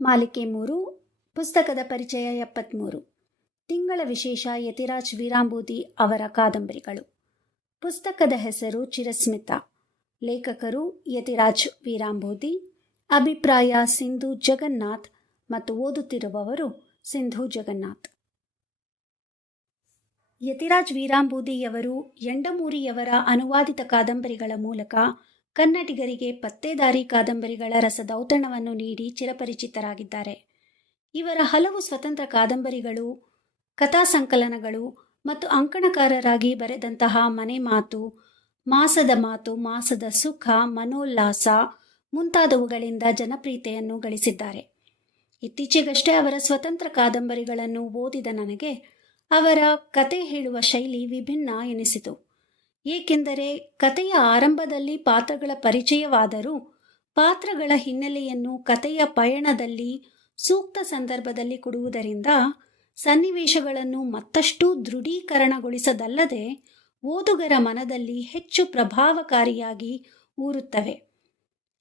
ಮಾಲಿಕೆ 3, ಪುಸ್ತಕದ ಪರಿಚಯ 73. ತಿಂಗಳ ವಿಶೇಷ ಯತಿರಾಜ್ ವೀರಾಂಬೂದಿ ಅವರ ಕಾದಂಬರಿಗಳು. ಪುಸ್ತಕದ ಹೆಸರು ಚಿರಸ್ಮಿತ. ಲೇಖಕರು ಯತಿರಾಜ್ ವೀರಾಂಬೂದಿ. ಅಭಿಪ್ರಾಯ ಸಿಂಧು ಜಗನ್ನಾಥ್ ಮತ್ತು ಓದುತ್ತಿರುವವರು ಸಿಂಧು ಜಗನ್ನಾಥ್. ಯತಿರಾಜ್ ವೀರಾಂಬೂದಿಯವರು ಎಂಡಮೂರಿಯವರ ಅನುವಾದಿತ ಕಾದಂಬರಿಗಳ ಮೂಲಕ ಕನ್ನಡಿಗರಿಗೆ ಪತ್ತೇದಾರಿ ಕಾದಂಬರಿಗಳ ರಸದೌತಣವನ್ನು ನೀಡಿ ಚಿರಪರಿಚಿತರಾಗಿದ್ದಾರೆ. ಇವರ ಹಲವು ಸ್ವತಂತ್ರ ಕಾದಂಬರಿಗಳು, ಕಥಾ ಸಂಕಲನಗಳು ಮತ್ತು ಅಂಕಣಕಾರರಾಗಿ ಬರೆದಂತಹ ಮನೆ ಮಾತು, ಮಾಸದ ಮಾತು, ಮಾಸದ ಸುಖ, ಮನೋಲ್ಲಾಸ ಮುಂತಾದವುಗಳಿಂದ ಜನಪ್ರಿಯತೆಯನ್ನು ಗಳಿಸಿದ್ದಾರೆ. ಇತ್ತೀಚೆಗಷ್ಟೇ ಅವರ ಸ್ವತಂತ್ರ ಕಾದಂಬರಿಗಳನ್ನು ಓದಿದ ನನಗೆ ಅವರ ಕತೆ ಹೇಳುವ ಶೈಲಿ ವಿಭಿನ್ನ ಎನಿಸಿತು. ಏಕೆಂದರೆ ಕತೆಯ ಆರಂಭದಲ್ಲಿ ಪಾತ್ರಗಳ ಪರಿಚಯವಾದರೂ ಪಾತ್ರಗಳ ಹಿನ್ನೆಲೆಯನ್ನು ಕತೆಯ ಪಯಣದಲ್ಲಿ ಸೂಕ್ತ ಸಂದರ್ಭದಲ್ಲಿ ಕೊಡುವುದರಿಂದ ಸನ್ನಿವೇಶಗಳನ್ನು ಮತ್ತಷ್ಟು ದೃಢೀಕರಣಗೊಳಿಸದಲ್ಲದೆ ಓದುಗರ ಮನದಲ್ಲಿ ಹೆಚ್ಚು ಪ್ರಭಾವಕಾರಿಯಾಗಿ ಊರುತ್ತವೆ.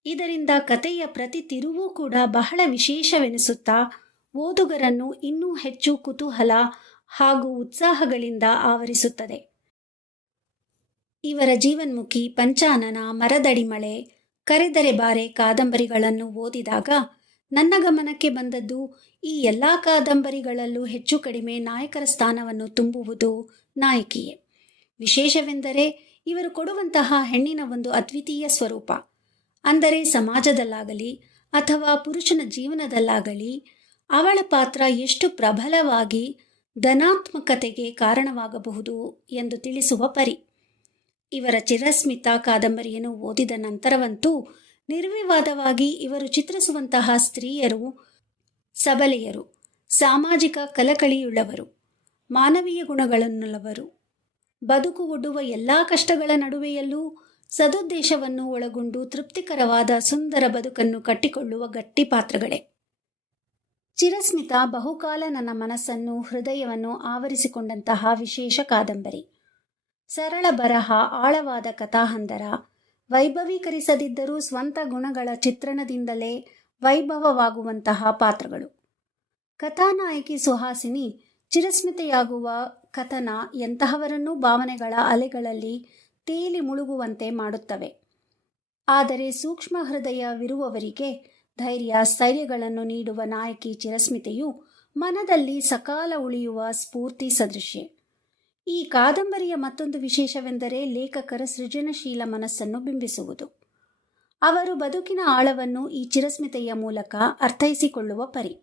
ಇದರಿಂದ ಕತೆಯ ಪ್ರತಿ ತಿರುವು ಕೂಡ ಬಹಳ ವಿಶೇಷವೆನಿಸುತ್ತಾ ಓದುಗರನ್ನು ಇನ್ನೂ ಹೆಚ್ಚು ಕುತೂಹಲ ಹಾಗೂ ಉತ್ಸಾಹಗಳಿಂದ ಆವರಿಸುತ್ತದೆ. ಇವರ ಜೀವನ್ಮುಖಿ, ಪಂಚಾನನ, ಮರದಡಿಮಳೆ, ಕರೆದರೆ ಬಾರೆ ಕಾದಂಬರಿಗಳನ್ನು ಓದಿದಾಗ ನನ್ನ ಗಮನಕ್ಕೆ ಬಂದದ್ದು ಈ ಎಲ್ಲ ಕಾದಂಬರಿಗಳಲ್ಲೂ ಹೆಚ್ಚು ಕಡಿಮೆ ನಾಯಕರ ಸ್ಥಾನವನ್ನು ತುಂಬುವುದು ನಾಯಕಿಯೇ. ವಿಶೇಷವೆಂದರೆ ಇವರು ಕೊಡುವಂತಹ ಹೆಣ್ಣಿನ ಒಂದು ಅದ್ವಿತೀಯ ಸ್ವರೂಪ. ಅಂದರೆ ಸಮಾಜದಲ್ಲಾಗಲಿ ಅಥವಾ ಪುರುಷನ ಜೀವನದಲ್ಲಾಗಲಿ ಅವಳ ಪಾತ್ರ ಎಷ್ಟು ಪ್ರಬಲವಾಗಿ ಧನಾತ್ಮಕತೆಗೆ ಕಾರಣವಾಗಬಹುದು ಎಂದು ತಿಳಿಸುವ ಪರಿ. ಇವರ ಚಿರಸ್ಮಿತ ಕಾದಂಬರಿಯನ್ನು ಓದಿದ ನಂತರವಂತೂ ನಿರ್ವಿವಾದವಾಗಿ ಇವರು ಚಿತ್ರಿಸುವಂತಹ ಸ್ತ್ರೀಯರು ಸಬಲೆಯರು, ಸಾಮಾಜಿಕ ಕಳಕಳಿಯುಳ್ಳವರು, ಮಾನವೀಯ ಗುಣಗಳನ್ನುಳ್ಳವರು, ಬದುಕು ಒಡ್ಡುವ ಎಲ್ಲ ಕಷ್ಟಗಳ ನಡುವೆಯಲ್ಲೂ ಸದುದ್ದೇಶವನ್ನು ಒಳಗೊಂಡು ತೃಪ್ತಿಕರವಾದ ಸುಂದರ ಬದುಕನ್ನು ಕಟ್ಟಿಕೊಳ್ಳುವ ಗಟ್ಟಿ ಪಾತ್ರಗಳೇ. ಚಿರಸ್ಮಿತ ಬಹುಕಾಲ ನನ್ನ ಮನಸ್ಸನ್ನು, ಹೃದಯವನ್ನು ಆವರಿಸಿಕೊಂಡಂತಹ ವಿಶೇಷ ಕಾದಂಬರಿ. ಸರಳ ಬರಹ, ಆಳವಾದ ಕಥಾಹಂದರ, ವೈಭವೀಕರಿಸದಿದ್ದರೂ ಸ್ವಂತ ಗುಣಗಳ ಚಿತ್ರಣದಿಂದಲೇ ವೈಭವವಾಗುವಂತಹ ಪಾತ್ರಗಳು. ಕಥಾನಾಯಕಿ ಸುಹಾಸಿನಿ ಚಿರಸ್ಮಿತೆಯಾಗುವ ಕಥನ ಎಂತಹವರನ್ನೂ ಭಾವನೆಗಳ ಅಲೆಗಳಲ್ಲಿ ತೇಲಿ ಮುಳುಗುವಂತೆ ಮಾಡುತ್ತವೆ. ಆದರೆ ಸೂಕ್ಷ್ಮ ಹೃದಯವಿರುವವರಿಗೆ ಧೈರ್ಯ, ಸ್ಥೈರ್ಯಗಳನ್ನು ನೀಡುವ ನಾಯಕಿ ಚಿರಸ್ಮಿತೆಯು ಮನದಲ್ಲಿ ಸಕಾಲ ಉಳಿಯುವ ಸ್ಫೂರ್ತಿ ಸದೃಶೆ. ಈ ಕಾದಂಬರಿಯ ಮತ್ತೊಂದು ವಿಶೇಷವೆಂದರೆ ಲೇಖಕರ ಸೃಜನಶೀಲ ಮನಸ್ಸನ್ನು ಬಿಂಬಿಸುವುದು. ಅವರು ಬದುಕಿನ ಆಳವನ್ನು ಈ ಚಿರಸ್ಮಿತೆಯ ಮೂಲಕ ಅರ್ಥೈಸಿಕೊಳ್ಳುವ ಪರಿ.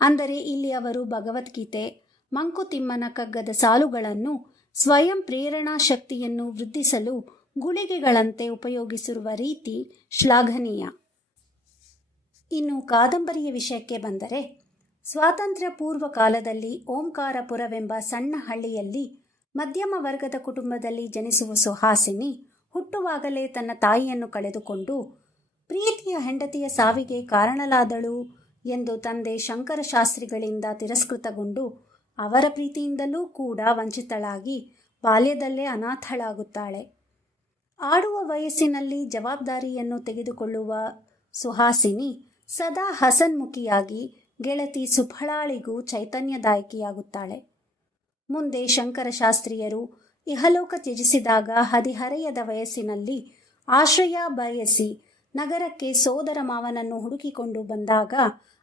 ಅಂದರೆ ಇಲ್ಲಿ ಅವರು ಭಗವದ್ಗೀತೆ, ಮಂಕುತಿಮ್ಮನ ಕಗ್ಗದ ಸಾಲುಗಳನ್ನು ಸ್ವಯಂ ಪ್ರೇರಣಾ ಶಕ್ತಿಯನ್ನು ವೃದ್ಧಿಸಲು ಗುಳಿಗೆಗಳಂತೆ ಉಪಯೋಗಿಸಿರುವ ರೀತಿ ಶ್ಲಾಘನೀಯ. ಇನ್ನು ಕಾದಂಬರಿಯ ವಿಷಯಕ್ಕೆ ಬಂದರೆ, ಸ್ವಾತಂತ್ರ್ಯ ಪೂರ್ವ ಕಾಲದಲ್ಲಿ ಓಂಕಾರಪುರವೆಂಬ ಸಣ್ಣ ಹಳ್ಳಿಯಲ್ಲಿ ಮಧ್ಯಮ ವರ್ಗದ ಕುಟುಂಬದಲ್ಲಿ ಜನಿಸುವ ಸುಹಾಸಿನಿ ಹುಟ್ಟುವಾಗಲೇ ತನ್ನ ತಾಯಿಯನ್ನು ಕಳೆದುಕೊಂಡು ಪ್ರೀತಿಯ ಹೆಂಡತಿಯ ಸಾವಿಗೆ ಕಾರಣಲಾದಳು ಎಂದು ತಂದೆ ಶಂಕರಶಾಸ್ತ್ರಿಗಳಿಂದ ತಿರಸ್ಕೃತಗೊಂಡು ಅವರ ಪ್ರೀತಿಯಿಂದಲೂ ಕೂಡ ವಂಚಿತಳಾಗಿ ಬಾಲ್ಯದಲ್ಲೇ ಅನಾಥಳಾಗುತ್ತಾಳೆ. ಆಡುವ ವಯಸ್ಸಿನಲ್ಲಿ ಜವಾಬ್ದಾರಿಯನ್ನು ತೆಗೆದುಕೊಳ್ಳುವ ಸುಹಾಸಿನಿ ಸದಾ ಹಸನ್ಮುಖಿಯಾಗಿ ಗೆಳತಿ ಸುಫಳಾಳಿಗೂ ಚೈತನ್ಯದಾಯಕಿಯಾಗುತ್ತಾಳೆ. ಮುಂದೆ ಶಂಕರಶಾಸ್ತ್ರಿಯರು ಇಹಲೋಕ ತ್ಯಜಿಸಿದಾಗ ಹದಿಹರೆಯದ ವಯಸ್ಸಿನಲ್ಲಿ ಆಶ್ರಯ ಬಯಸಿ ನಗರಕ್ಕೆ ಸೋದರ ಮಾವನನ್ನು ಹುಡುಕಿಕೊಂಡು ಬಂದಾಗ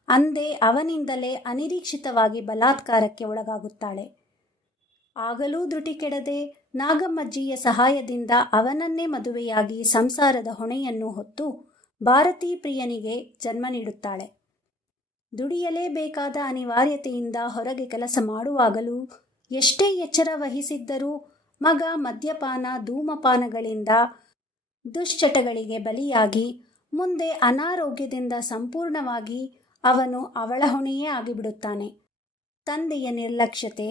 ಅಂದೇ ಅವನಿಂದಲೇ ಅನಿರೀಕ್ಷಿತವಾಗಿ ಬಲಾತ್ಕಾರಕ್ಕೆ ಒಳಗಾಗುತ್ತಾಳೆ. ಆಗಲೂ ಧೃತಿ ಕೆಡದೆ ನಾಗಮ್ಮಜ್ಜಿಯ ಸಹಾಯದಿಂದ ಅವನನ್ನೇ ಮದುವೆಯಾಗಿ ಸಂಸಾರದ ಹೊಣೆಯನ್ನು ಹೊತ್ತು ಭಾರತೀ ಪ್ರಿಯನಿಗೆ ಜನ್ಮ ನೀಡುತ್ತಾಳೆ. ದುಡಿಯಲೇಬೇಕಾದ ಅನಿವಾರ್ಯತೆಯಿಂದ ಹೊರಗೆ ಕೆಲಸ ಮಾಡುವಾಗಲೂ ಎಷ್ಟೇ ಎಚ್ಚರ ವಹಿಸಿದ್ದರೂ ಮಗ ಮದ್ಯಪಾನ, ಧೂಮಪಾನಗಳಿಂದ ದುಶ್ಚಟಗಳಿಗೆ ಬಲಿಯಾಗಿ ಮುಂದೆ ಅನಾರೋಗ್ಯದಿಂದ ಸಂಪೂರ್ಣವಾಗಿ ಅವನು ಅವಳ ಹೊಣೆಯೇ ಆಗಿಬಿಡುತ್ತಾನೆ. ತಂದೆಯ ನಿರ್ಲಕ್ಷ್ಯತೆ,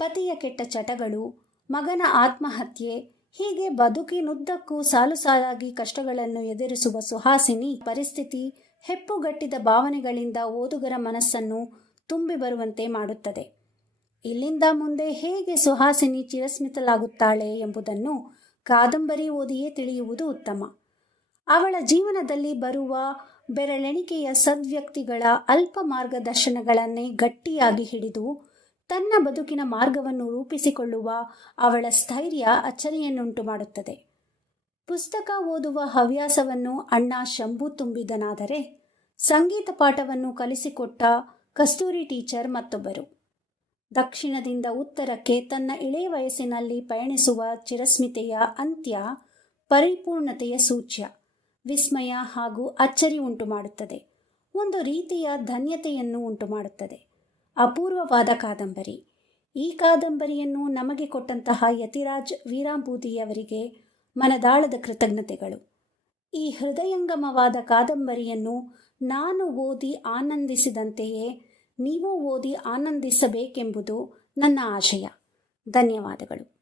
ಪತಿಯ ಕೆಟ್ಟ ಚಟಗಳು, ಮಗನ ಆತ್ಮಹತ್ಯೆ, ಹೀಗೆ ಬದುಕಿನುದ್ದಕ್ಕೂ ಸಾಲು ಸಾಲಾಗಿ ಕಷ್ಟಗಳನ್ನು ಎದುರಿಸುವ ಸುಹಾಸಿನಿ ಪರಿಸ್ಥಿತಿ ಹೆಪ್ಪುಗಟ್ಟಿದ ಭಾವನೆಗಳಿಂದ ಓದುಗರ ಮನಸ್ಸನ್ನು ತುಂಬಿ ಬರುವಂತೆ ಮಾಡುತ್ತದೆ. ಇಲ್ಲಿಂದ ಮುಂದೆ ಹೇಗೆ ಸುಹಾಸಿನಿ ಚಿರಸ್ಮಿತಲಾಗುತ್ತಾಳೆ ಎಂಬುದನ್ನು ಕಾದಂಬರಿ ಓದಿಯೇ ತಿಳಿಯುವುದು ಉತ್ತಮ. ಅವಳ ಜೀವನದಲ್ಲಿ ಬರುವ ಬೆರಳೆಣಿಕೆಯ ಸದ್ವ್ಯಕ್ತಿಗಳ ಅಲ್ಪ ಮಾರ್ಗದರ್ಶನಗಳನ್ನೇ ಗಟ್ಟಿಯಾಗಿ ಹಿಡಿದು ತನ್ನ ಬದುಕಿನ ಮಾರ್ಗವನ್ನು ರೂಪಿಸಿಕೊಳ್ಳುವ ಅವಳ ಸ್ಥೈರ್ಯ ಅಚ್ಚರಿಯನ್ನುಂಟು ಮಾಡುತ್ತದೆ. ಪುಸ್ತಕ ಓದುವ ಹವ್ಯಾಸವನ್ನು ಅಣ್ಣ ಶಂಭು ತುಂಬಿದನಾದರೆ ಸಂಗೀತ ಪಾಠವನ್ನು ಕಲಿಸಿಕೊಟ್ಟ ಕಸ್ತೂರಿ ಟೀಚರ್ ಮತ್ತೊಬ್ಬರು. ದಕ್ಷಿಣದಿಂದ ಉತ್ತರಕ್ಕೆ ತನ್ನ ಇಳೆ ವಯಸ್ಸಿನಲ್ಲಿ ಪಯಣಿಸುವ ಚಿರಸ್ಮಿತೆಯ ಅಂತ್ಯ ಪರಿಪೂರ್ಣತೆಯ ಸೂಚ್ಯ, ವಿಸ್ಮಯ ಹಾಗೂ ಅಚ್ಚರಿ ಉಂಟು ಮಾಡುತ್ತದೆ. ಒಂದು ರೀತಿಯ ಧನ್ಯತೆಯನ್ನು ಉಂಟು ಮಾಡುತ್ತದೆ. ಅಪೂರ್ವವಾದ ಕಾದಂಬರಿ. ಈ ಕಾದಂಬರಿಯನ್ನು ನಮಗೆ ಕೊಟ್ಟಂತಹ ಯತಿರಾಜ್ ವೀರಾಂಬೂದಿಯವರಿಗೆ ಮನದಾಳದ ಕೃತಜ್ಞತೆಗಳು. ಈ ಹೃದಯಂಗಮವಾದ ಕಾದಂಬರಿಯನ್ನು ನಾನು ಓದಿ ಆನಂದಿಸಿದಂತೆಯೇ ನೀವು ಓದಿ ಆನಂದಿಸಬೇಕೆಂಬುದು ನನ್ನ ಆಶಯ. ಧನ್ಯವಾದಗಳು.